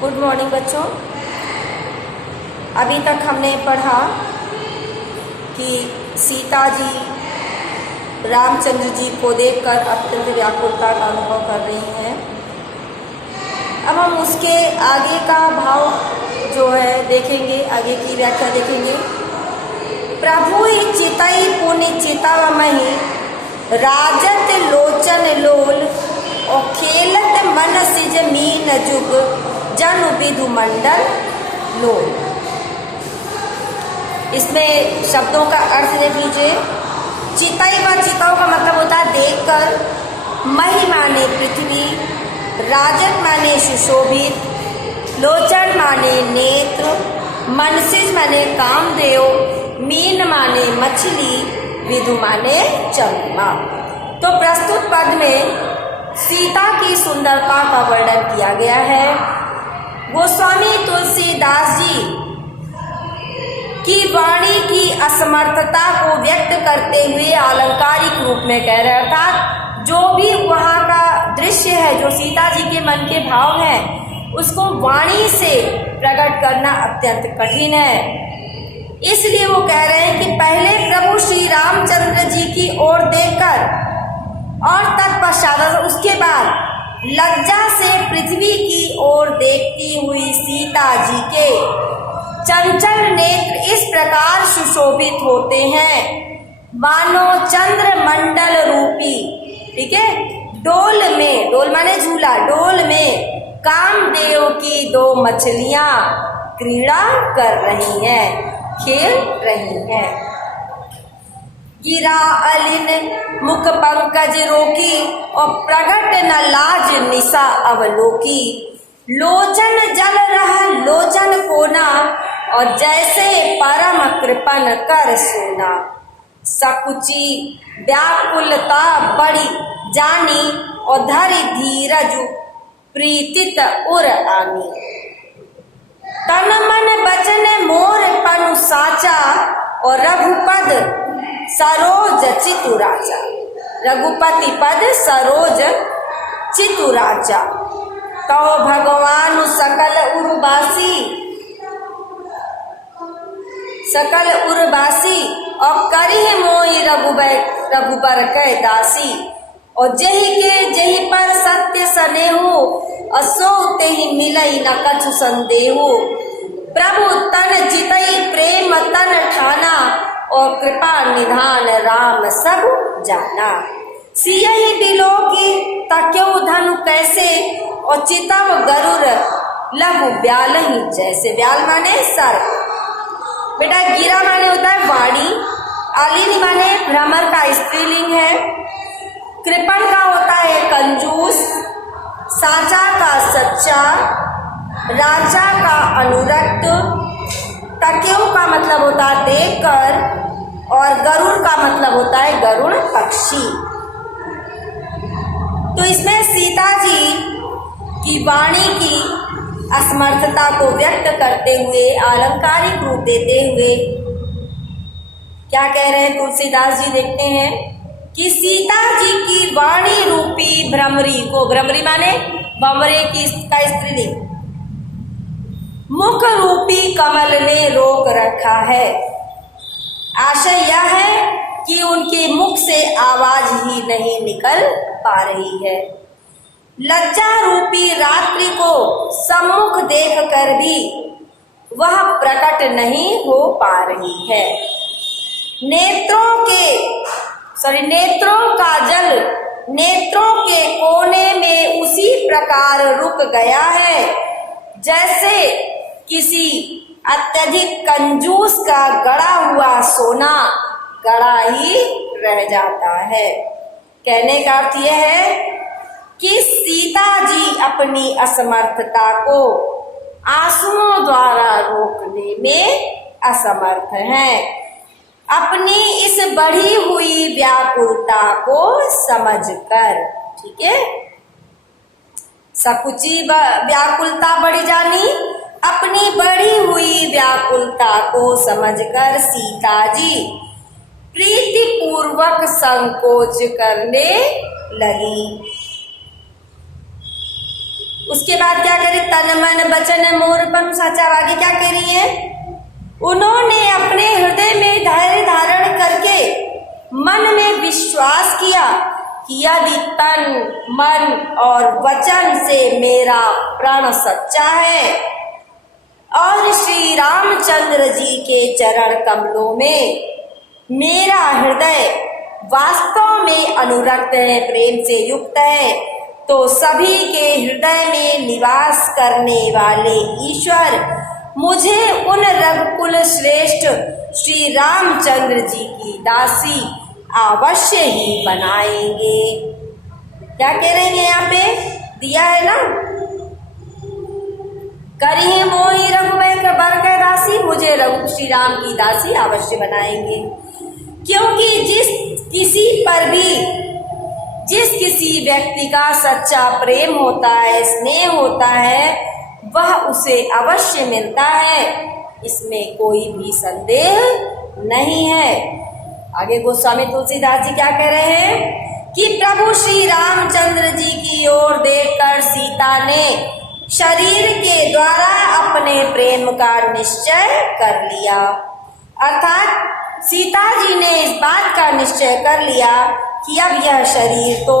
Good morning बच्चों। अभी तक हमने पढ़ा कि सीता जी रामचंद्र जी को देखकर अत्यंत व्याकुलता का अनुभव कर रही हैं। अब हम उसके आगे का भाव जो है देखेंगे, आगे की व्याख्या देखेंगे। प्रभु चितई पुनि चितवमहि राजत लोचन लोल और खेलत मन सिज मीन जुग जन विधु मंडल लोल। इसमें शब्दों का अर्थ देख लीजिए। चितई व चिताओं का मतलब होता है देखकर, मही माने पृथ्वी, राजत माने सुशोभित, लोचन माने नेत्र, मनसिज माने कामदेव, मीन माने मछली, विधु माने चंद्रमा। तो प्रस्तुत पद में सीता की सुंदरता का वर्णन किया गया है। गोस्वामी तुलसीदास जी की वाणी की असमर्थता को व्यक्त करते हुए अलंकारिक रूप में कह रहे, अर्थात जो भी वहाँ का दृश्य है, जो सीता जी के मन के भाव हैं, उसको वाणी से प्रकट करना अत्यंत कठिन है। इसलिए वो कह रहे हैं कि पहले प्रभु श्री रामचंद्र जी की ओर देखकर और तत्पश्चात उसके बाद लज्जा से पृथ्वी की ओर देखती हुई सीता जी के चंचल नेत्र इस प्रकार सुशोभित होते हैं मानो चंद्र मंडल रूपी, ठीक है, डोल में, डोल माने झूला, डोल में कामदेव की दो मछलियां क्रीड़ा कर रही हैं, खेल रही हैं। गिरा अलिन मुख पंकज रोकी और प्रगट न लाज निशा अवलोकी, लोचन जल रहा लोचन कोना और जैसे परम कृपन कर सोना, सकुची व्याकुलता बड़ी जानी और धरि धीरज प्रीतित उर आनी, तन मन बचन मोर पनु साचा और रघुपद सरोज चितुराचा, रघुपति पद सरोज चितुराचा। तो भगवान सकल उर्वासी और करिह मोहि रघुबर कै दासी, और जही पर सत्य सनेहु असो तेहि मिलई न कछु संदेहु, प्रभु तन चितई प्रेम तन ठाना और कृपा निधान राम सब जाना, सियहि बिलो की तक्यउ धनु कैसे और चितव गरुर लघु ब्याल ही जैसे। ब्याल माने सर, बेटा गिरा माने होता है वाणी, आलिनी माने भ्रमर का स्त्रीलिंग है, कृपण का होता है कंजूस, साचा का सच्चा, राजा का अनुरक्त, तकियों का मतलब होता है देखकर, और गरुड़ का मतलब होता है गरुड़ पक्षी। तो इसमें सीता जी की वाणी की असमर्थता को व्यक्त करते हुए, अलंकारिक रूप देते हुए क्या कह रहे हैं तुलसीदास जी, देखते हैं कि सीता जी की वाणी रूपी भ्रमरी को, भ्रमरी माने भंवरे की का स्त्रीलिंग, मुख रूपी कमल ने रोक रखा है। आशय यह है कि उनके मुख से आवाज ही नहीं निकल पा रही है। लज्जा रूपी रात्रि को सम्मुख देखकर भी वह प्रकट नहीं हो पा रही है। नेत्रों का जल नेत्रों के कोने में उसी प्रकार रुक गया है जैसे किसी अत्यधिक कंजूस का गड़ा हुआ सोना गड़ा ही रह जाता है। कहने का अर्थ यह है कि सीता जी अपनी असमर्थता को आंसुओं द्वारा रोकने में असमर्थ हैं। अपनी इस बढ़ी हुई व्याकुलता को समझकर, ठीक है, सकुची व्याकुलता बढ़ी जानी, अपनी बढ़ी हुई व्याकुलता को समझकर सीता जी प्रीति पूर्वक संकोच करने लगी। उसके बाद क्या करे, तन मन वचन मोर पर साचा। आगे क्या कह रही है? उन्होंने अपने हृदय में धैर्य धारण करके मन में विश्वास किया कि यदि तन मन और वचन से मेरा प्रण सच्चा है और श्री रामचंद्र जी के चरण कमलों में मेरा हृदय वास्तव में अनुरक्त है, प्रेम से युक्त है, तो सभी के हृदय में निवास करने वाले ईश्वर मुझे उन रघुकुल श्रेष्ठ श्री रामचंद्र जी की दासी अवश्य ही बनाएंगे। क्या कह रहे हैं यहाँ पे? दिया है ना, करी मोही रघुवर बर के दासी, मुझे रघु श्री राम की दासी अवश्य बनाएंगे। क्योंकि जिस किसी व्यक्ति का सच्चा प्रेम होता है, स्नेह होता है, वह उसे अवश्य मिलता है, इसमें कोई भी संदेह नहीं है। आगे गोस्वामी तुलसीदास जी क्या कह रहे हैं कि प्रभु श्री रामचंद्र जी की ओर देखकर सीता ने शरीर के द्वारा अपने प्रेम का निश्चय कर लिया। अर्थात सीता जी ने इस बात का निश्चय कर लिया कि अब यह शरीर तो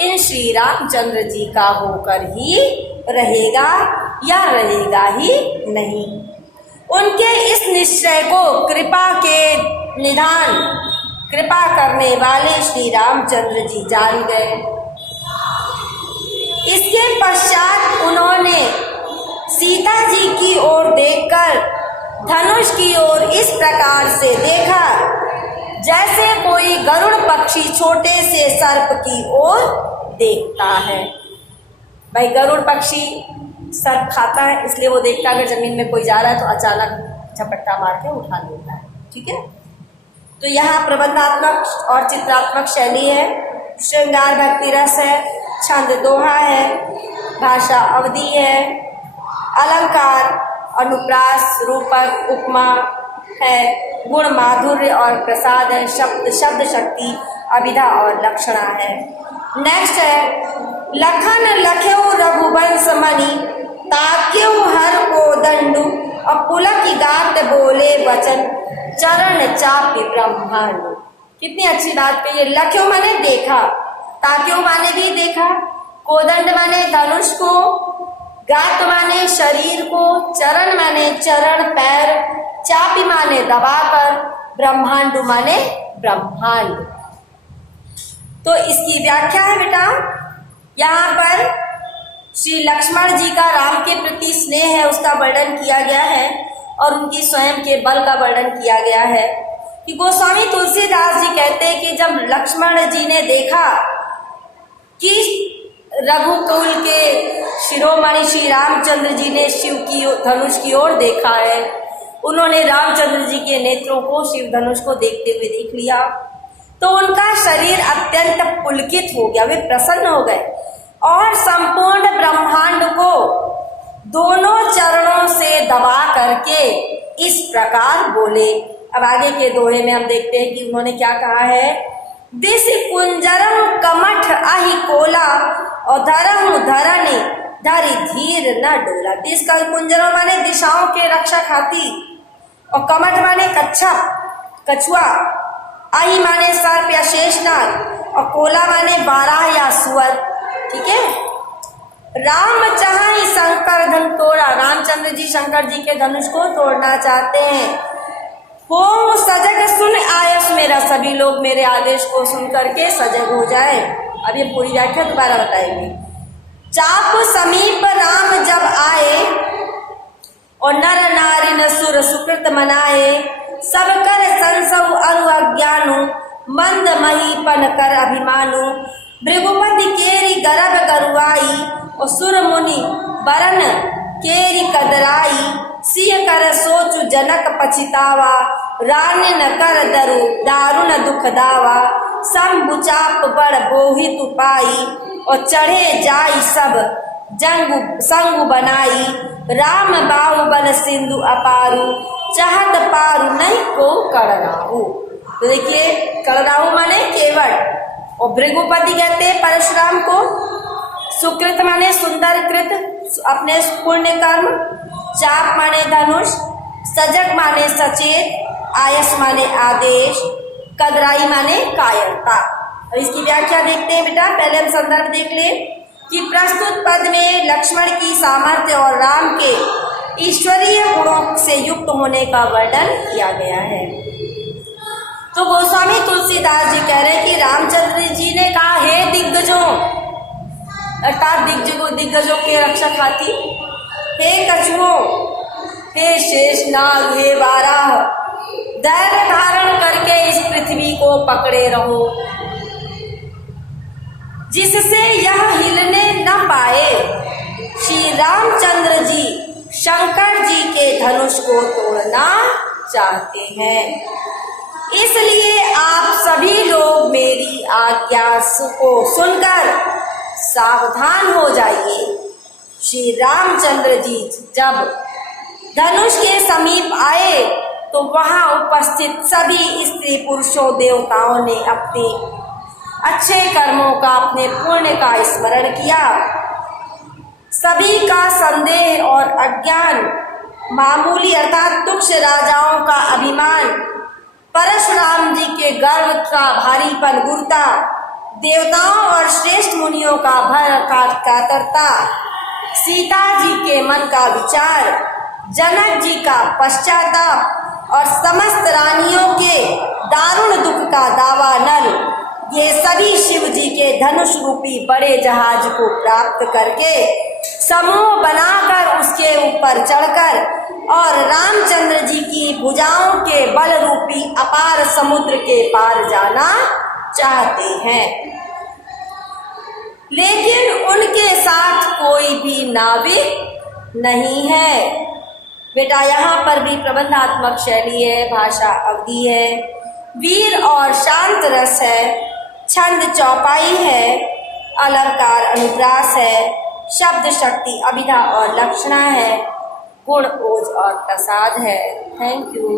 इन श्री रामचंद्र जी का होकर ही रहेगा या रहेगा ही नहीं। उनके इस निश्चय को कृपा करने वाले श्री रामचंद्र जी जान गए। इसके पश्चात उन्होंने सीता जी की ओर देखकर धनुष की ओर इस प्रकार से देखा जैसे कोई गरुड़ पक्षी छोटे से सर्प की ओर देखता है। भाई गरुड़ पक्षी सर्प खाता है, इसलिए वो देखता है अगर जमीन में कोई जा रहा है तो अचानक झपट्टा मार के उठा लेता है। ठीक है, तो यहाँ प्रबंधात्मक और चित्रात्मक शैली है, श्रृंगार भक्ति रस है, छंद दोहा है, भाषा अवधि है, अलंकार अनुप्रास रूपक उपमा है, गुण माधुर्य और प्रसाद है, शब्द शक्ति अभिधा और लक्षणा है। नेक्स्ट है लखन लख्यो रघुवंश मणि ताक्यो हर को दंडु और पुलक गात बोले वचन चरण चापि ब्रह्मांड। कितनी अच्छी बात कही है। लख्यो माने देखा, ताक्यो माने भी देखा, कोदंड माने धनुष को, गात माने शरीर को, चरण माने चरण पैर, चापी माने दबाकर, ब्रह्मांड माने ब्रह्मांड। तो इसकी व्याख्या है बेटा, यहाँ पर श्री लक्ष्मण जी का राम के प्रति स्नेह है उसका वर्णन किया गया है और उनकी स्वयं के बल का वर्णन किया गया है कि गोस्वामी तुलसीदास जी कहते हैं कि जब लक्ष्मण जी ने देखा कि रघुकुल के शिरोमणि श्री रामचंद्र जी ने शिव की धनुष की ओर देखा है, उन्होंने रामचंद्र जी के नेत्रों को शिव धनुष को देखते हुए देख लिया, तो उनका शरीर अत्यंत पुलकित हो गया, वे प्रसन्न हो गए और संपूर्ण ब्रह्मांड को दोनों चरणों से दबा करके इस प्रकार बोले। अब आगे के दोहे में हम देखते हैं कि उन्होंने क्या कहा है। दिस कुंजरम कमठ आही कोला और धरम धरणी धरी धीर न डोला। दिस का कुंजरम माने दिशाओं के रक्षक हाथी और कमठ माने कछुआ, आही माने सर्प या शेषनाग और कोला माने बारह या सुअर। ठीक है, राम चाहे शंकर धन तोड़ा, रामचंद्र जी शंकर जी के धनुष को तोड़ना चाहते हैं। हो सजग सुन आयस मेरा, सभी लोग मेरे आदेश को सुन करके सजग हो जाए। अब ये पूरी व्याख्या दोबारा बताएंगे। चाप समीप राम जब आए और नर नारी न सुर सुकृत मनाए, सब कर संसव अरु अज्ञानु मंद महीपन कर अभिमानु, भृगुपति केरी गरब गरुआई और सुर मुनि बरन केरी कदराई, सिय कर सोचु जनक पछितावा, रान न कर दारुण दुख दावा, संबुचाप बड़ बोहित पाई और चढ़े जाई सब संगु बनाई, राम बाहुबल सिंधु अपारू, चाहत पारू नहीं को करनाहु। तो देखिए करनाहु माने केवट और भृगुपति कहते हैं परशुराम को सुकृत माने सुंदर कृत, अपने पुण्य कर्म। चाप माने धनुष, सजग माने सचेत, आयस माने आदेश, कदराई माने कायरता। और इसकी व्याख्या देखते हैं बेटा। पहले हम संदर्भ देख ले कि प्रस्तुत पद में लक्ष्मण की सामर्थ्य और राम के ईश्वरीय गुणों से युक्त होने का वर्णन किया गया है। तो गोस्वामी तुलसीदास जी कह रहे हैं कि रामचंद्र जी ने कहा, हे दिग्गजों, अर्थात दिग्गजों के रक्षक हाथी, हे कछुओं, हे शेषनाग, हे वाराह, धैर्य धारण करके इस पृथ्वी को पकड़े रहो, जिससे यह हिलने न पाए। श्री रामचंद्र जी शंकर जी के धनुष को तोड़ना चाहते हैं, इसलिए आप सभी लोग मेरी आज्ञा को सुनकर सावधान हो जाइए। श्री रामचंद्र जी जब धनुष के समीप आए तो वहां उपस्थित सभी स्त्री पुरुषों देवताओं ने अपने अच्छे कर्मों का, अपने पुण्य का स्मरण किया। सभी का संदेह और अज्ञान, मामूली अर्थात तुच्छ राजाओं का अभिमान, परशुराम जी के गर्व का भारीपन, गुरुता, देवताओं और श्रेष्ठ मुनियों का भय कातरता, सीता जी के मन का विचार, जनक जी का पश्चाताप और समस्त रानियों के दारुण दुख का दावा नल, ये सभी शिव जी के धनुष रूपी बड़े जहाज को प्राप्त करके समूह बनाकर उसके ऊपर चढ़कर और रामचंद्र जी की भुजाओं के बल रूपी अपार समुद्र के पार जाना चाहते हैं, लेकिन उनके साथ कोई भी नाविक नहीं है। बेटा यहाँ पर भी प्रबंधात्मक शैली है, भाषा अवधि है, वीर और शांत रस है, छंद चौपाई है, अलंकार अनुप्रास है, शब्द शक्ति अभिधा और लक्षणा है, गुण ओज और प्रसाद है। Thank you.